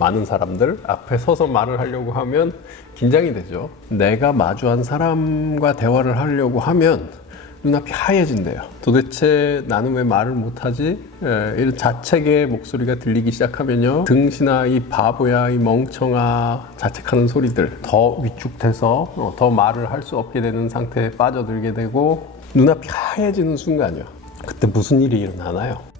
많은 사람들 앞에 서서 말을 하려고 하면 긴장이 되죠. 내가 마주한 사람과 대화를 하려고 하면 눈앞이 하얘진대요. 도대체 나는 왜 말을 못하지? 이런 자책의 목소리가 들리기 시작하면요, 등신아, 이 바보야, 이 멍청아, 자책하는 소리들 더 위축돼서 더 말을 할 수 없게 되는 상태에 빠져들게 되고 눈앞이 하얘지는 순간이요, 그때 무슨 일이 일어나나요?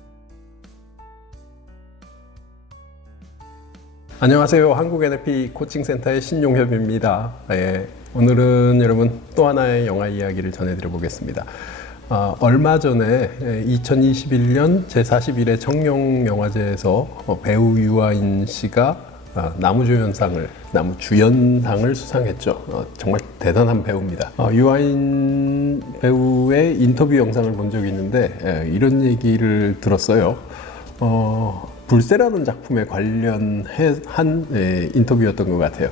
안녕하세요. 한국 NLP 코칭센터의 신용협입니다. 오늘은 여러분 또 하나의 영화 이야기를 전해드려 보겠습니다. 얼마 전에 2021년 제41회 청룡영화제에서 배우 유아인 씨가 나무주연상을 수상했죠. 정말 대단한 배우입니다. 유아인 배우의 인터뷰 영상을 본 적이 있는데 이런 얘기를 들었어요. 불새라는 작품에 관련한 인터뷰였던 것 같아요.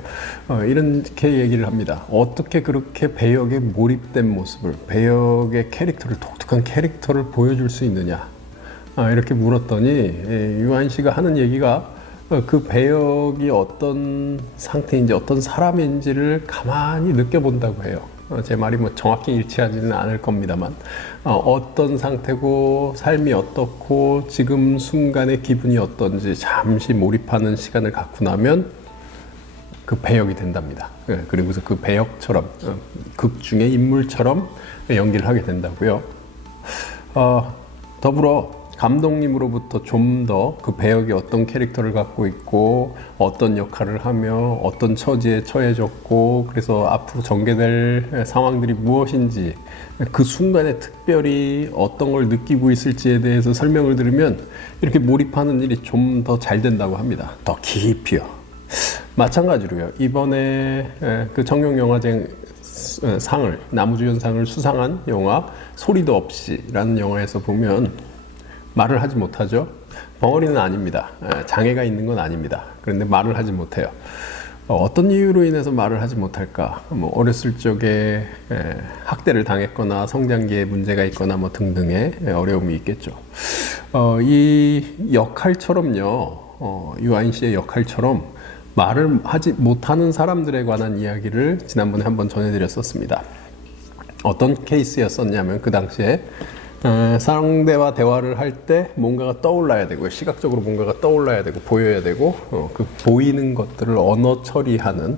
이렇게 얘기를 합니다. 어떻게 그렇게 배역에 몰입된 모습을, 배역의 캐릭터를, 독특한 캐릭터를 보여줄 수 있느냐, 이렇게 물었더니 유아인 씨가 하는 얘기가 그 배역이 어떤 상태인지 어떤 사람인지를 가만히 느껴본다고 해요. 제 말이 뭐 정확히 일치하지는 않을 겁니다만, 어떤 상태고 삶이 어떻고 지금 순간의 기분이 어떤지 잠시 몰입하는 시간을 갖고 나면 그 배역이 된답니다. 그리고서 그 배역처럼, 극 중의 인물처럼 연기를 하게 된다고요. 더불어 감독님으로부터 좀 더 그 배역이 어떤 캐릭터를 갖고 있고 어떤 역할을 하며 어떤 처지에 처해졌고 그래서 앞으로 전개될 상황들이 무엇인지, 그 순간에 특별히 어떤 걸 느끼고 있을지에 대해서 설명을 들으면 이렇게 몰입하는 일이 좀 더 잘 된다고 합니다. 더 깊이요. 마찬가지로요, 이번에 그 청룡영화제 상을, 나무주연상을 수상한 영화 소리도 없이라는 영화에서 보면 말을 하지 못하죠. 벙어리는 아닙니다. 장애가 있는 건 아닙니다. 그런데 말을 하지 못해요. 어떤 이유로 인해서 말을 하지 못할까? 뭐 어렸을 적에 학대를 당했거나 성장기에 문제가 있거나 뭐 등등의 어려움이 있겠죠. 이 역할처럼요, 유아인 씨의 역할처럼 말을 하지 못하는 사람들에 관한 이야기를 지난번에 한번 전해드렸었습니다. 어떤 케이스였었냐면, 그 당시에 상대와 대화를 할 때 뭔가가 떠올라야 되고, 시각적으로 뭔가가 떠올라야 되고 보여야 되고, 그 보이는 것들을 언어 처리하는,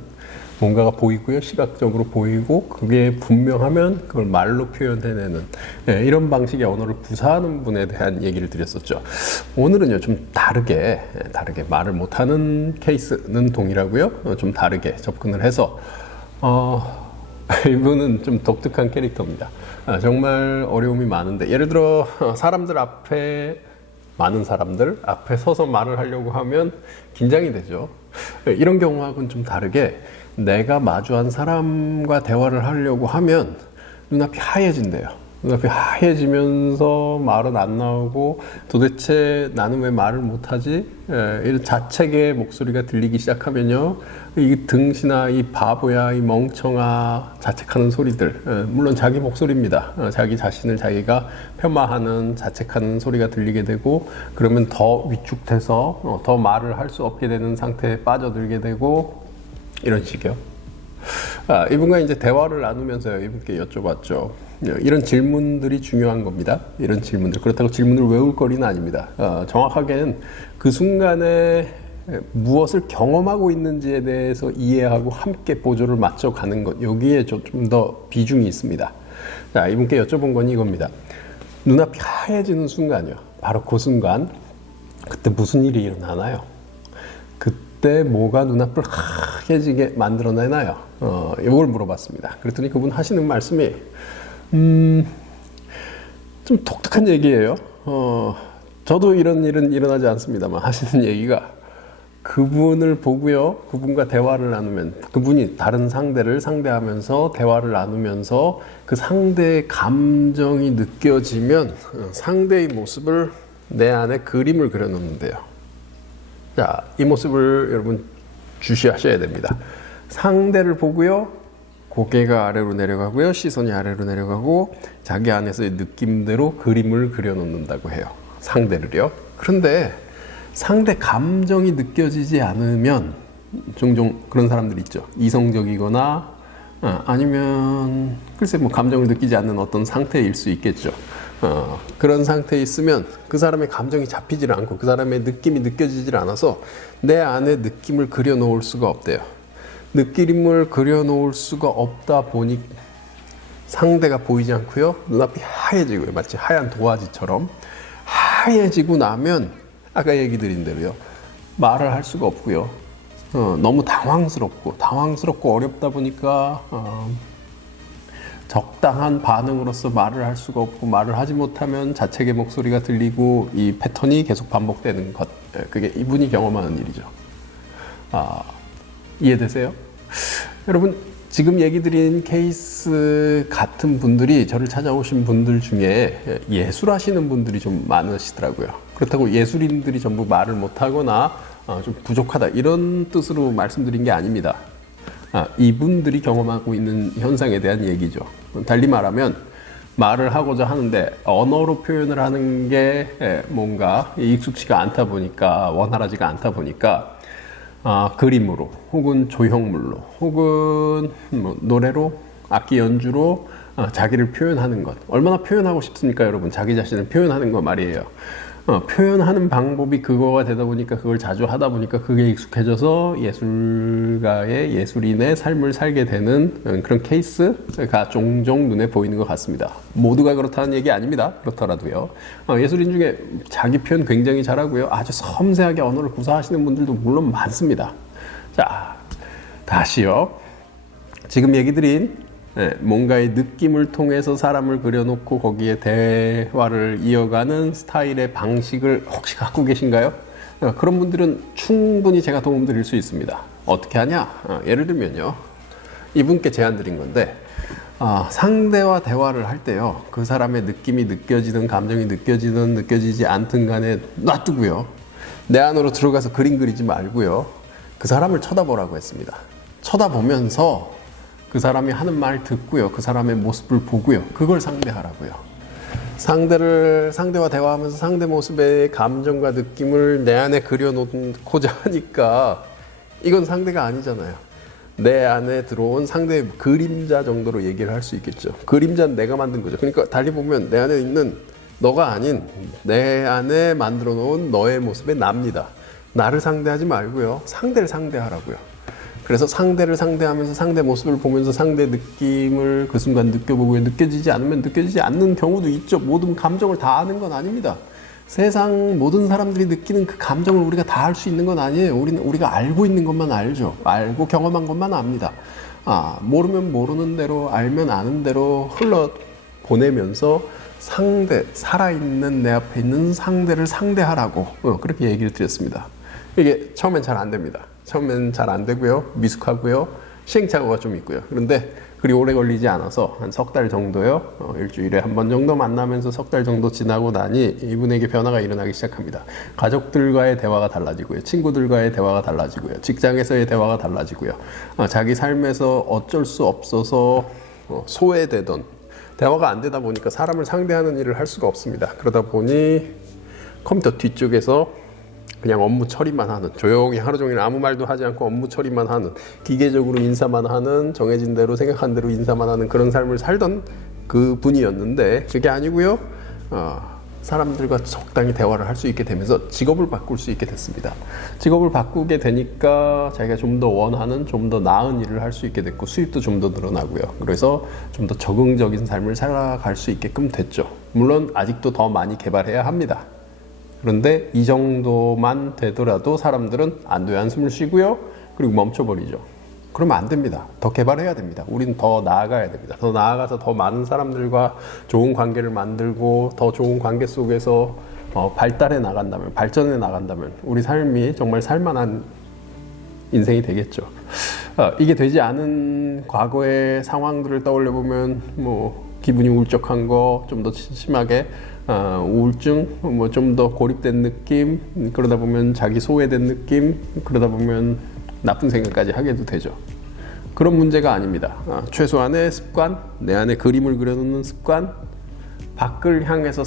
뭔가가 보이고요, 시각적으로 보이고 그게 분명하면 그걸 말로 표현해내는 이런 방식의 언어를 구사하는 분에 대한 얘기를 드렸었죠. 오늘은요, 좀 다르게 말을 못하는 케이스는 동일하고요, 좀 다르게 접근을 해서 이분은 좀 독특한 캐릭터입니다. 정말 어려움이 많은데, 예를 들어 많은 사람들 앞에 서서 말을 하려고 하면 긴장이 되죠. 이런 경우하고는 좀 다르게 내가 마주한 사람과 대화를 하려고 하면 눈앞이 하얘진대요. 눈앞이 하얘지면서 말은 안 나오고 도대체 나는 왜 말을 못하지? 이런 자책의 목소리가 들리기 시작하면요, 이 등신아, 이 바보야, 이 멍청아, 자책하는 소리들, 물론 자기 목소리입니다. 자기 자신을 자기가 폄하하는, 자책하는 소리가 들리게 되고, 그러면 더 위축돼서 더 말을 할 수 없게 되는 상태에 빠져들게 되고, 이런 식이요. 이분과 이제 대화를 나누면서 이분께 여쭤봤죠. 이런 질문들이 중요한 겁니다. 이런 질문들. 그렇다고 질문을 외울 거리는 아닙니다. 정확하게는 그 순간에 무엇을 경험하고 있는지에 대해서 이해하고 함께 보조를 맞춰가는 것, 여기에 좀 더 비중이 있습니다. 자, 이분께 여쭤본 건 이겁니다. 눈앞이 하얘지는 순간이요, 바로 그 순간, 그때 무슨 일이 일어나나요? 그때 뭐가 눈앞을 하얘지게 만들어내나요? 이걸 물어봤습니다. 그랬더니 그분 하시는 말씀이 좀 독특한 얘기예요. 저도 이런 일은 일어나지 않습니다만, 하시는 얘기가, 그분을 보고요, 그분과 대화를 나누면, 그분이 다른 상대를 상대하면서 대화를 나누면서 그 상대의 감정이 느껴지면 상대의 모습을 내 안에 그림을 그려놓는데요. 자, 이 모습을 여러분 주시하셔야 됩니다. 상대를 보고요, 고개가 아래로 내려가고요, 시선이 아래로 내려가고 자기 안에서의 느낌대로 그림을 그려놓는다고 해요. 상대를요. 그런데 상대 감정이 느껴지지 않으면 종종 그런 사람들이 있죠. 이성적이거나 아니면 글쎄 뭐 감정을 느끼지 않는 어떤 상태일 수 있겠죠. 그런 상태에 있으면 그 사람의 감정이 잡히질 않고 그 사람의 느낌이 느껴지질 않아서 내 안에 느낌을 그려놓을 수가 없대요. 느낌을 그려놓을 수가 없다 보니 상대가 보이지 않고요. 눈앞이 하얘지고요. 마치 하얀 도화지처럼 하얘지고 나면 아까 얘기 드린 대로요. 말을 할 수가 없고요. 너무 당황스럽고 어렵다 보니까 적당한 반응으로서 말을 할 수가 없고 말을 하지 못하면 자책의 목소리가 들리고 이 패턴이 계속 반복되는 것. 그게 이분이 경험하는 일이죠. 이해되세요? 여러분 지금 얘기 드린 케이스 같은 분들이 저를 찾아오신 분들 중에 예술하시는 분들이 좀 많으시더라고요. 그렇다고 예술인들이 전부 말을 못하거나 좀 부족하다 이런 뜻으로 말씀드린 게 아닙니다. 이분들이 경험하고 있는 현상에 대한 얘기죠. 달리 말하면 말을 하고자 하는데 언어로 표현을 하는 게 뭔가 익숙치가 않다 보니까 원활하지가 않다 보니까 그림으로 혹은 조형물로 혹은 뭐 노래로 악기 연주로 자기를 표현하는 것. 얼마나 표현하고 싶습니까 여러분? 자기 자신을 표현하는 거 말이에요. 표현하는 방법이 그거가 되다 보니까 그걸 자주 하다 보니까 그게 익숙해져서 예술가의 예술인의 삶을 살게 되는 그런 케이스가 종종 눈에 보이는 것 같습니다. 모두가 그렇다는 얘기 아닙니다. 그렇더라도요. 예술인 중에 자기 표현 굉장히 잘하고요. 아주 섬세하게 언어를 구사하시는 분들도 물론 많습니다. 자, 다시요. 지금 얘기 드린 뭔가의 느낌을 통해서 사람을 그려놓고 거기에 대화를 이어가는 스타일의 방식을 혹시 갖고 계신가요? 그런 분들은 충분히 제가 도움 드릴 수 있습니다. 어떻게 하냐? 예를 들면요. 이분께 제안 드린 건데 상대와 대화를 할 때요. 그 사람의 느낌이 느껴지든 감정이 느껴지든 느껴지지 않든 간에 놔두고요. 내 안으로 들어가서 그림 그리지 말고요. 그 사람을 쳐다보라고 했습니다. 쳐다보면서 그 사람이 하는 말 듣고요. 그 사람의 모습을 보고요. 그걸 상대하라고요. 상대와 대화하면서 상대 모습의 감정과 느낌을 내 안에 그려놓고자 하니까 이건 상대가 아니잖아요. 내 안에 들어온 상대의 그림자 정도로 얘기를 할 수 있겠죠. 그림자는 내가 만든 거죠. 그러니까 달리 보면 내 안에 있는 너가 아닌 내 안에 만들어 놓은 너의 모습의 나입니다. 나를 상대하지 말고요. 상대를 상대하라고요. 그래서 상대를 상대하면서 상대 모습을 보면서 상대 느낌을 그 순간 느껴보고 느껴지지 않으면 느껴지지 않는 경우도 있죠. 모든 감정을 다 아는 건 아닙니다. 세상 모든 사람들이 느끼는 그 감정을 우리가 다 알 수 있는 건 아니에요. 우리가 알고 있는 것만 알죠. 알고 경험한 것만 압니다. 모르면 모르는 대로 알면 아는 대로 흘러 보내면서 살아있는 내 앞에 있는 상대를 상대하라고 그렇게 얘기를 드렸습니다. 이게 처음엔 잘 안 됩니다. 처음엔 잘 안 되고요. 미숙하고요. 시행착오가 좀 있고요. 그런데 그리 오래 걸리지 않아서 한 석 달 정도요. 일주일에 한 번 정도 만나면서 석 달 정도 지나고 나니 이분에게 변화가 일어나기 시작합니다. 가족들과의 대화가 달라지고요. 친구들과의 대화가 달라지고요. 직장에서의 대화가 달라지고요. 자기 삶에서 어쩔 수 없어서 소외되던 대화가 안 되다 보니까 사람을 상대하는 일을 할 수가 없습니다. 그러다 보니 컴퓨터 뒤쪽에서 그냥 업무 처리만 하는, 조용히 하루 종일 아무 말도 하지 않고 업무 처리만 하는, 기계적으로 인사만 하는, 정해진 대로 생각한 대로 인사만 하는 그런 삶을 살던 그 분이었는데 그게 아니고요. 사람들과 적당히 대화를 할 수 있게 되면서 직업을 바꿀 수 있게 됐습니다. 직업을 바꾸게 되니까 자기가 좀 더 원하는, 좀 더 나은 일을 할 수 있게 됐고 수입도 좀 더 늘어나고요. 그래서 좀 더 적응적인 삶을 살아갈 수 있게끔 됐죠. 물론 아직도 더 많이 개발해야 합니다. 그런데 이 정도만 되더라도 사람들은 안 돼요. 한숨을 쉬고요. 그리고 멈춰버리죠. 그러면 안 됩니다. 더 개발해야 됩니다. 우리는 더 나아가야 됩니다. 더 나아가서 더 많은 사람들과 좋은 관계를 만들고 더 좋은 관계 속에서 발달해 나간다면, 발전해 나간다면 우리 삶이 정말 살만한 인생이 되겠죠. 이게 되지 않은 과거의 상황들을 떠올려 보면 기분이 울적한 거, 좀 더 심하게 우울증, 좀 더 고립된 느낌, 그러다 보면 자기 소외된 느낌, 그러다 보면 나쁜 생각까지 하게도 되죠. 그런 문제가 아닙니다. 최소한의 습관, 내 안에 그림을 그려놓는 습관, 밖을 향해서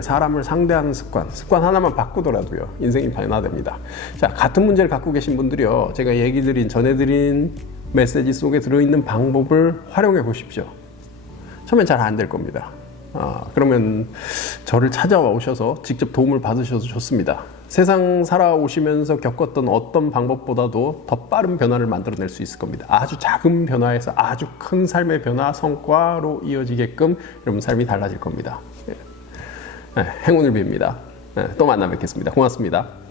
사람을 상대하는 습관 하나만 바꾸더라도요, 인생이 변화됩니다. 자, 같은 문제를 갖고 계신 분들이요, 제가 전해드린 메시지 속에 들어있는 방법을 활용해 보십시오. 처음엔 잘 안 될 겁니다. 그러면 저를 찾아와 오셔서 직접 도움을 받으셔도 좋습니다. 세상 살아오시면서 겪었던 어떤 방법보다도 더 빠른 변화를 만들어낼 수 있을 겁니다. 아주 작은 변화에서 아주 큰 삶의 변화, 성과로 이어지게끔 여러분 삶이 달라질 겁니다. 행운을 빕니다. 또 만나 뵙겠습니다. 고맙습니다.